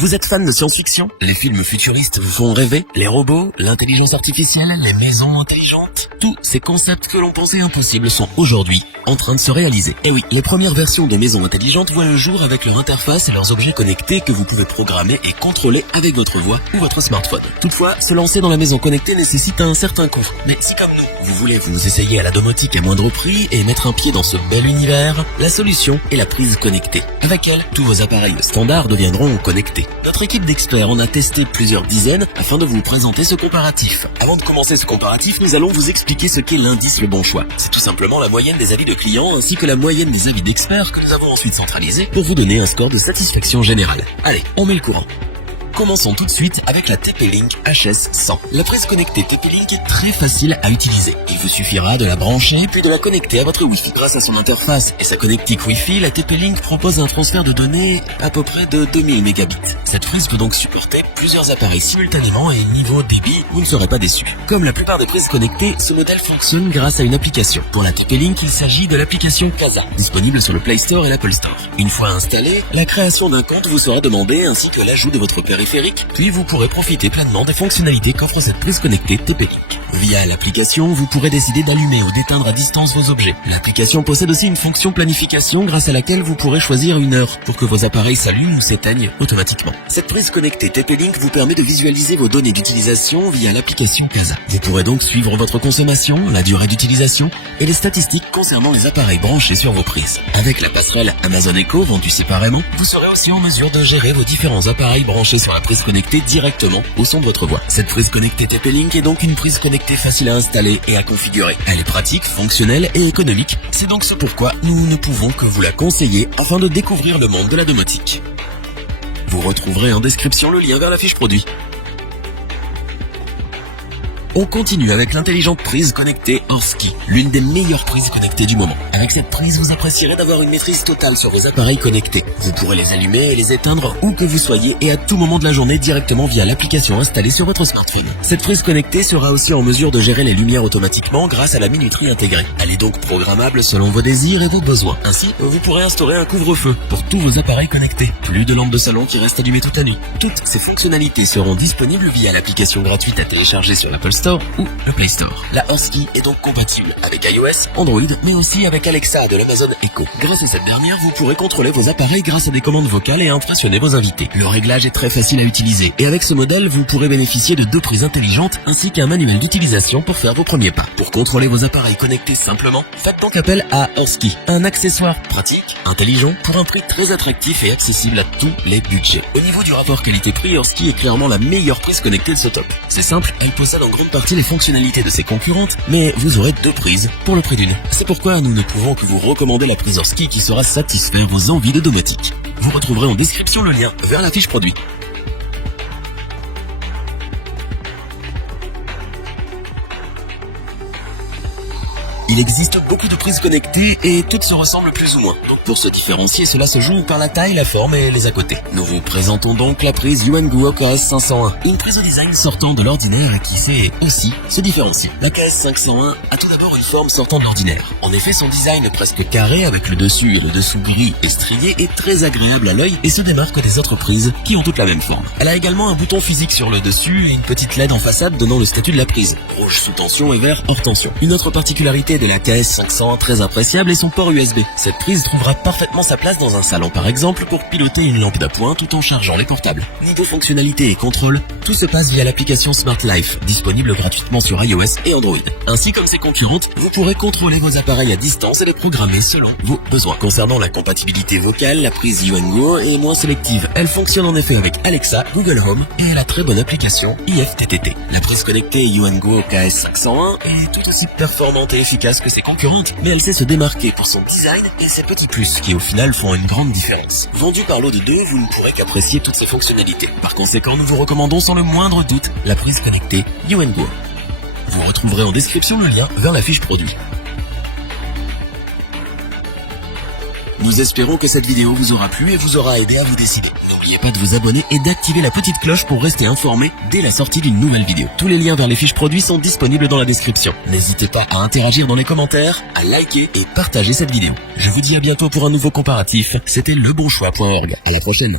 Vous êtes fan de science-fiction? Les films futuristes vous font rêver? Les robots, l'intelligence artificielle, les maisons intelligentes? Tous ces concepts que l'on pensait impossibles sont aujourd'hui en train de se réaliser. Et oui, les premières versions de maisons intelligentes voient le jour avec leur interface et leurs objets connectés que vous pouvez programmer et contrôler avec votre voix ou votre smartphone. Toutefois, se lancer dans la maison connectée nécessite un certain coût. Mais si comme nous, vous voulez vous essayer à la domotique à moindre prix et mettre un pied dans ce bel univers, la solution est la prise connectée. Avec elle, tous vos appareils standards deviendront connectés. Notre équipe d'experts en a testé plusieurs dizaines afin de vous présenter ce comparatif. Avant de commencer ce comparatif, nous allons vous expliquer ce qu'est l'indice Le Bon Choix. C'est tout simplement la moyenne des avis de clients ainsi que la moyenne des avis d'experts que nous avons ensuite centralisés pour vous donner un score de satisfaction générale. Allez, on met le courant. Commençons tout de suite avec la TP-Link HS100. La prise connectée TP-Link est très facile à utiliser. Il vous suffira de la brancher puis de la connecter à votre Wi-Fi. Grâce à son interface et sa connectique Wi-Fi, la TP-Link propose un transfert de données à peu près de 2000 mégabits. Cette prise peut donc supporter plusieurs appareils simultanément et niveau débit, vous ne serez pas déçus. Comme la plupart des prises connectées, ce modèle fonctionne grâce à une application. Pour la TP-Link, il s'agit de l'application Casa, disponible sur le Play Store et l'Apple Store. Une fois installée, la création d'un compte vous sera demandée ainsi que l'ajout de votre périphérique, puis vous pourrez profiter pleinement des fonctionnalités qu'offre cette prise connectée TP-Link. Via l'application, vous pourrez décider d'allumer ou d'éteindre à distance vos objets. L'application possède aussi une fonction planification grâce à laquelle vous pourrez choisir une heure pour que vos appareils s'allument ou s'éteignent automatiquement. Cette prise connectée TP-Link vous permet de visualiser vos données d'utilisation via l'application Casa. Vous pourrez donc suivre votre consommation, la durée d'utilisation et les statistiques concernant les appareils branchés sur vos prises. Avec la passerelle Amazon Echo vendue séparément, vous serez aussi en mesure de gérer vos différents appareils branchés sur la prise connectée directement au son de votre voix. Cette prise connectée TP-Link est donc une prise connectée facile à installer et à configurer. Elle est pratique, fonctionnelle et économique. C'est donc ce pourquoi nous ne pouvons que vous la conseiller afin de découvrir le monde de la domotique. Vous retrouverez en description le lien vers la fiche produit. On continue avec l'intelligente prise connectée Horski, l'une des meilleures prises connectées du moment. Avec cette prise, vous apprécierez d'avoir une maîtrise totale sur vos appareils connectés. Vous pourrez les allumer et les éteindre où que vous soyez et à tout moment de la journée directement via l'application installée sur votre smartphone. Cette prise connectée sera aussi en mesure de gérer les lumières automatiquement grâce à la minuterie intégrée. Elle est donc programmable selon vos désirs et vos besoins. Ainsi, vous pourrez instaurer un couvre-feu pour tous vos appareils connectés. Plus de lampes de salon qui restent allumées toute la nuit. Toutes ces fonctionnalités seront disponibles via l'application gratuite à télécharger sur l'Apple Store ou le Play Store. La Horski est donc compatible avec iOS, Android, mais aussi avec Alexa de l'Amazon Echo. Grâce à cette dernière, vous pourrez contrôler vos appareils grâce à des commandes vocales et impressionner vos invités. Le réglage est très facile à utiliser et avec ce modèle, vous pourrez bénéficier de 2 prises intelligentes ainsi qu'un manuel d'utilisation pour faire vos premiers pas. Pour contrôler vos appareils connectés simplement, faites donc appel à Horski, un accessoire pratique, intelligent, pour un prix très attractif et accessible à tous les budgets. Au niveau du rapport qualité-prix, Horski est clairement la meilleure prise connectée de ce top. C'est simple, elle possède en grande partie les fonctionnalités de ses concurrentes, mais vous aurez 2 prises pour le prix d'une. C'est pourquoi nous ne pouvons que vous recommander la prise Horski qui saura satisfaire vos envies de domotique. Vous retrouverez en description le lien vers la fiche produit. Il existe beaucoup de prises connectées et toutes se ressemblent plus ou moins. Donc pour se différencier, cela se joue par la taille, la forme et les à côté. Nous vous présentons donc la prise Yuanguo KS501, une prise au design sortant de l'ordinaire et qui sait aussi se différencier. La KS501 a tout d'abord une forme sortant de l'ordinaire. En effet, son design presque carré avec le dessus et le dessous gris et strié est très agréable à l'œil et se démarque des autres prises qui ont toutes la même forme. Elle a également un bouton physique sur le dessus et une petite LED en façade donnant le statut de la prise, rouge sous tension et vert hors tension. Une autre particularité de la KS501 très appréciable est son port USB. Cette prise trouvera parfaitement sa place dans un salon par exemple pour piloter une lampe d'appoint tout en chargeant les portables. Niveau fonctionnalité et contrôle, tout se passe via l'application Smart Life, disponible gratuitement sur iOS et Android. Ainsi comme ses concurrentes, vous pourrez contrôler vos appareils à distance et les programmer selon vos besoins. Concernant la compatibilité vocale, la prise Yuanguo est moins sélective. Elle fonctionne en effet avec Alexa, Google Home et la très bonne application IFTTT. La prise connectée Yuanguo KS501 est tout aussi performante et efficace que ses concurrentes, mais elle sait se démarquer pour son design et ses petits plus qui au final font une grande différence. Vendue par lot de 2, vous ne pourrez qu'apprécier toutes ses fonctionnalités. Par conséquent, nous vous recommandons sans le moindre doute la prise connectée Yuanguo. Vous retrouverez en description le lien vers la fiche produit. Nous espérons que cette vidéo vous aura plu et vous aura aidé à vous décider. N'oubliez pas de vous abonner et d'activer la petite cloche pour rester informé dès la sortie d'une nouvelle vidéo. Tous les liens vers les fiches produits sont disponibles dans la description. N'hésitez pas à interagir dans les commentaires, à liker et partager cette vidéo. Je vous dis à bientôt pour un nouveau comparatif. C'était lebonchoix.org. À la prochaine.